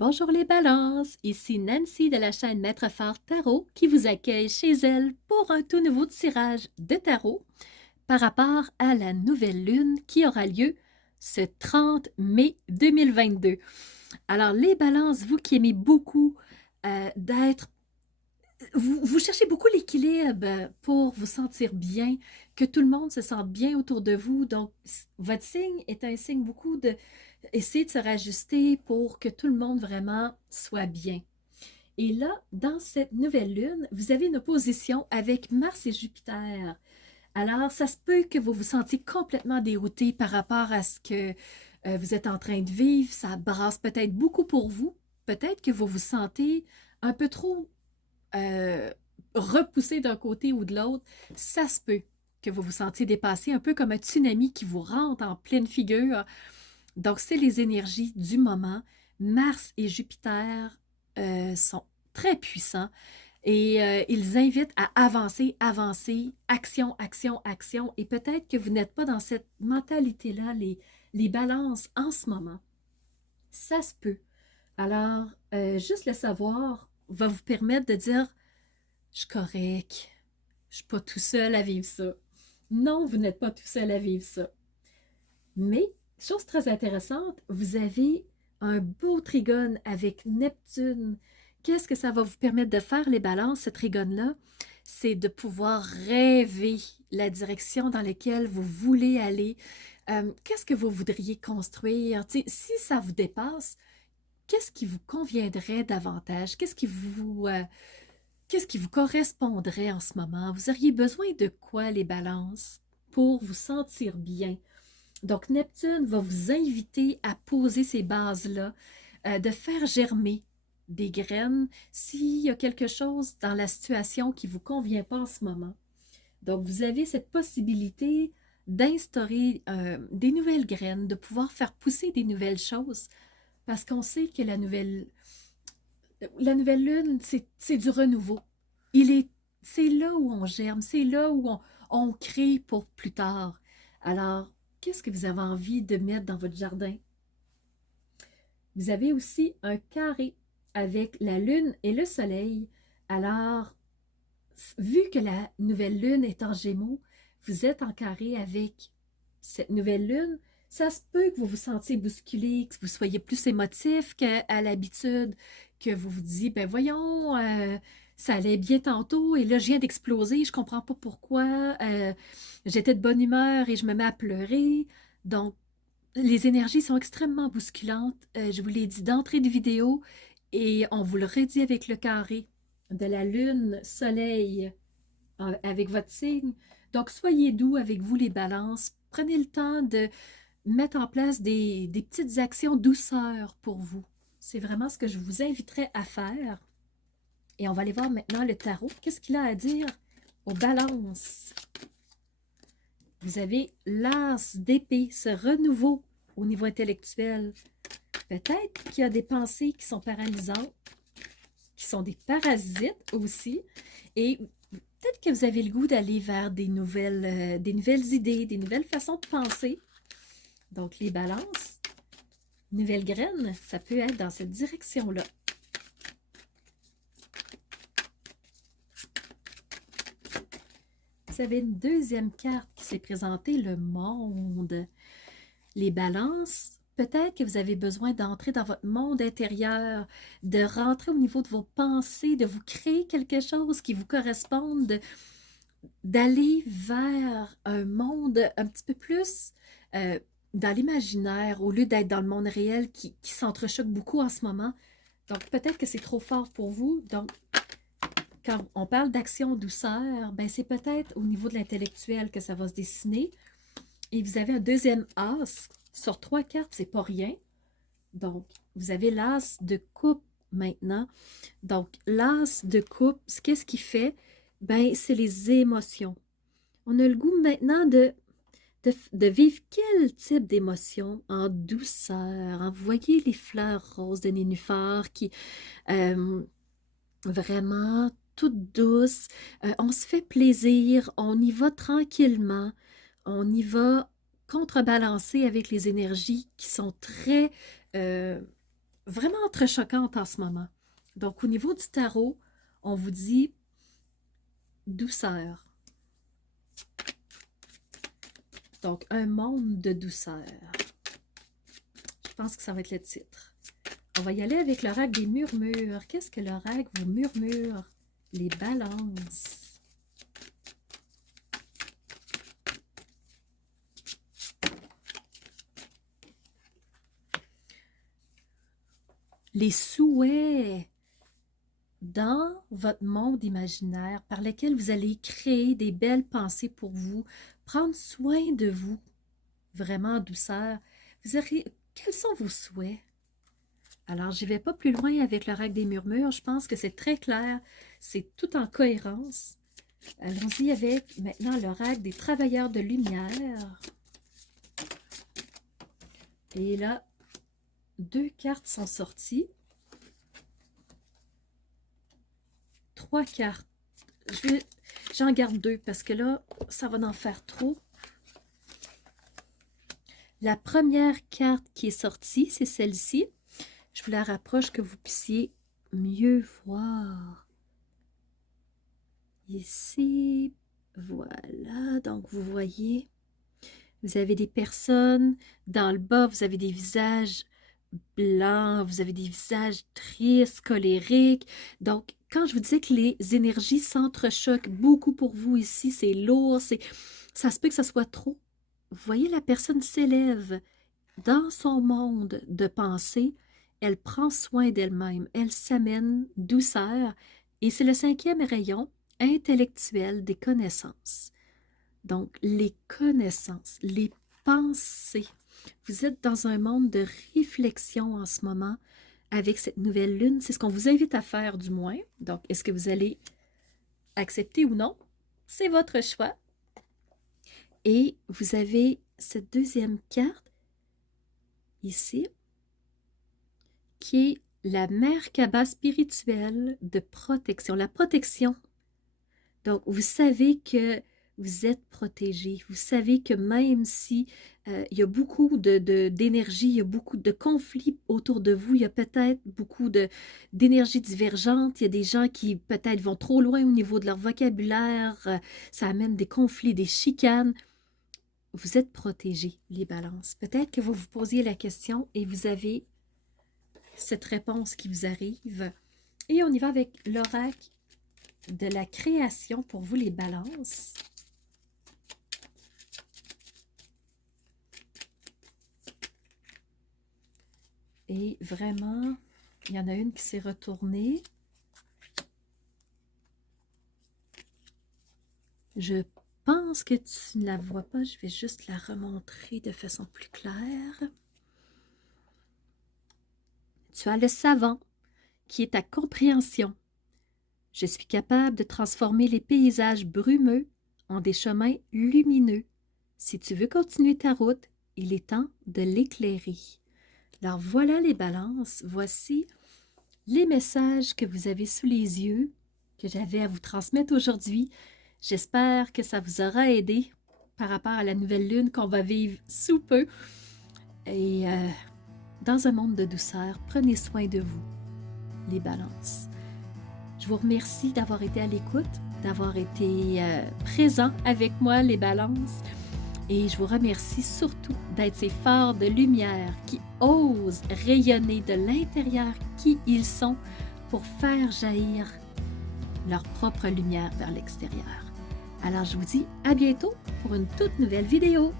Bonjour les balances, ici Nancy de la chaîne Maître Phare Tarot qui vous accueille chez elle pour un tout nouveau tirage de tarot par rapport à la nouvelle lune qui aura lieu ce 30 mai 2022. Alors les balances, vous qui aimez beaucoup d'être vous cherchez beaucoup l'équilibre pour vous sentir bien, que tout le monde se sente bien autour de vous. Donc, votre signe est un signe beaucoup de essayer de se rajuster pour que tout le monde vraiment soit bien. Et là, dans cette nouvelle lune, vous avez une opposition avec Mars et Jupiter. Alors, ça se peut que vous vous sentiez complètement dérouté par rapport à ce que vous êtes en train de vivre. Ça brasse peut-être beaucoup pour vous. Peut-être que vous vous sentez un peu trop euh, repoussé d'un côté ou de l'autre, ça se peut que vous vous sentiez dépassé, un peu comme un tsunami qui vous rentre en pleine figure. Donc, c'est les énergies du moment. Mars et Jupiter sont très puissants et ils invitent à avancer, avancer, action, action, action. Et peut-être que vous n'êtes pas dans cette mentalité-là, les balances en ce moment. Ça se peut. Alors, juste le savoir va vous permettre de dire je suis correct. Je suis pas tout seul à vivre ça. Non, vous n'êtes pas tout seul à vivre ça. Mais, chose très intéressante, vous avez un beau trigone avec Neptune. Qu'est-ce que ça va vous permettre de faire, les balances, ce trigone-là? C'est de pouvoir rêver la direction dans laquelle vous voulez aller. Qu'est-ce que vous voudriez construire? T'sais, si ça vous dépasse, qu'est-ce qui vous conviendrait davantage? Qu'est-ce qui vous correspondrait en ce moment? Vous auriez besoin de quoi, les balances, pour vous sentir bien? Donc, Neptune va vous inviter à poser ces bases-là, de faire germer des graines s'il y a quelque chose dans la situation qui ne vous convient pas en ce moment. Donc, vous avez cette possibilité d'instaurer des nouvelles graines, de pouvoir faire pousser des nouvelles choses, parce qu'on sait que la nouvelle lune, c'est du renouveau. Il est, c'est là où on germe, c'est là où on crée pour plus tard. Alors, qu'est-ce que vous avez envie de mettre dans votre jardin? Vous avez aussi un carré avec la lune et le soleil. Alors, vu que la nouvelle lune est en Gémeaux, vous êtes en carré avec cette nouvelle lune. Ça se peut que vous vous sentiez bousculé, que vous soyez plus émotif qu'à l'habitude, que vous vous disiez, ben voyons, ça allait bien tantôt et là, je viens d'exploser, je comprends pas pourquoi. J'étais de bonne humeur et je me mets à pleurer. Donc, les énergies sont extrêmement bousculantes. Je vous l'ai dit d'entrée de vidéo et on vous le redit avec le carré de la lune, soleil, avec votre signe. Donc, soyez doux avec vous, les balances. Prenez le temps de mettre en place des petites actions douceur pour vous. C'est vraiment ce que je vous inviterais à faire. Et on va aller voir maintenant le tarot. Qu'est-ce qu'il a à dire aux balances? Vous avez l'as d'épée, ce renouveau au niveau intellectuel. Peut-être qu'il y a des pensées qui sont paralysantes, qui sont des parasites aussi. Et peut-être que vous avez le goût d'aller vers des nouvelles idées, des nouvelles façons de penser. Donc, les balances, nouvelles graines, ça peut être dans cette direction-là. Vous avez une deuxième carte qui s'est présentée, le monde. Les balances, peut-être que vous avez besoin d'entrer dans votre monde intérieur, de rentrer au niveau de vos pensées, de vous créer quelque chose qui vous corresponde, d'aller vers un monde un petit peu plus dans l'imaginaire au lieu d'être dans le monde réel qui s'entrechoque beaucoup en ce moment. Donc, peut-être que c'est trop fort pour vous. Donc, quand on parle d'action douceur, ben c'est peut-être au niveau de l'intellectuel que ça va se dessiner. Et vous avez un deuxième as sur 3 cartes, c'est pas rien. Donc, vous avez l'as de coupe maintenant. Donc, l'as de coupe, qu'est-ce qu'il fait? Ben, c'est les émotions. On a le goût maintenant de vivre quel type d'émotion en douceur. Hein? Vous voyez les fleurs roses de nénuphar qui euh, vraiment toutes douces. On se fait plaisir, on y va tranquillement, on y va contrebalancer avec les énergies qui sont très euh, vraiment entrechoquante en ce moment. Donc, au niveau du tarot, on vous dit douceur. Donc, un monde de douceur. Je pense que ça va être le titre. On va y aller avec l'oracle des murmures. Qu'est-ce que l'oracle vous murmure? Les balances. Les souhaits dans votre monde imaginaire par lequel vous allez créer des belles pensées pour vous, prendre soin de vous, vraiment en douceur. Quels sont vos souhaits? Alors, je ne vais pas plus loin avec l'oracle des murmures. Je pense que c'est très clair. C'est tout en cohérence. Allons-y avec maintenant l'oracle des travailleurs de lumière. Et là, 2 cartes sont sorties. 3 cartes. J'en garde 2 parce que là, ça va en faire trop. La première carte qui est sortie, c'est celle-ci. Je vous la rapproche que vous puissiez mieux voir. Ici, voilà. Donc, vous voyez, vous avez des personnes. Dans le bas, vous avez des visages blancs. Vous avez des visages tristes, colériques. Donc, quand je vous disais que les énergies s'entrechoquent beaucoup pour vous ici, c'est lourd, ça se peut que ça soit trop. Vous voyez, la personne s'élève dans son monde de pensée, elle prend soin d'elle-même, elle s'amène douceur, et c'est le 5e rayon intellectuel des connaissances. Donc, les connaissances, les pensées. Vous êtes dans un monde de réflexion en ce moment avec cette nouvelle lune. C'est ce qu'on vous invite à faire du moins. Donc, est-ce que vous allez accepter ou non? C'est votre choix. Et vous avez cette deuxième carte ici qui est la Merkaba spirituelle de protection. La protection. Donc, vous savez que vous êtes protégé. Vous savez que même si il y a beaucoup d'énergie, il y a beaucoup de conflits autour de vous, il y a peut-être beaucoup d'énergie divergente, il y a des gens qui peut-être vont trop loin au niveau de leur vocabulaire, ça amène des conflits, des chicanes. Vous êtes protégés, les balances. Peut-être que vous vous posiez la question et vous avez cette réponse qui vous arrive. Et on y va avec l'oracle de la création pour vous, les balances. Et vraiment, il y en a une qui s'est retournée. Je pense que tu ne la vois pas. Je vais juste la remontrer de façon plus claire. Tu as le savant qui est ta compréhension. Je suis capable de transformer les paysages brumeux en des chemins lumineux. Si tu veux continuer ta route, il est temps de l'éclairer. Alors voilà les balances, voici les messages que vous avez sous les yeux, que j'avais à vous transmettre aujourd'hui. J'espère que ça vous aura aidé par rapport à la nouvelle lune qu'on va vivre sous peu. Et dans un monde de douceur, prenez soin de vous, les balances. Je vous remercie d'avoir été à l'écoute, d'avoir été présent avec moi, les balances. Et je vous remercie surtout d'être ces phares de lumière qui osent rayonner de l'intérieur qui ils sont pour faire jaillir leur propre lumière vers l'extérieur. Alors je vous dis à bientôt pour une toute nouvelle vidéo.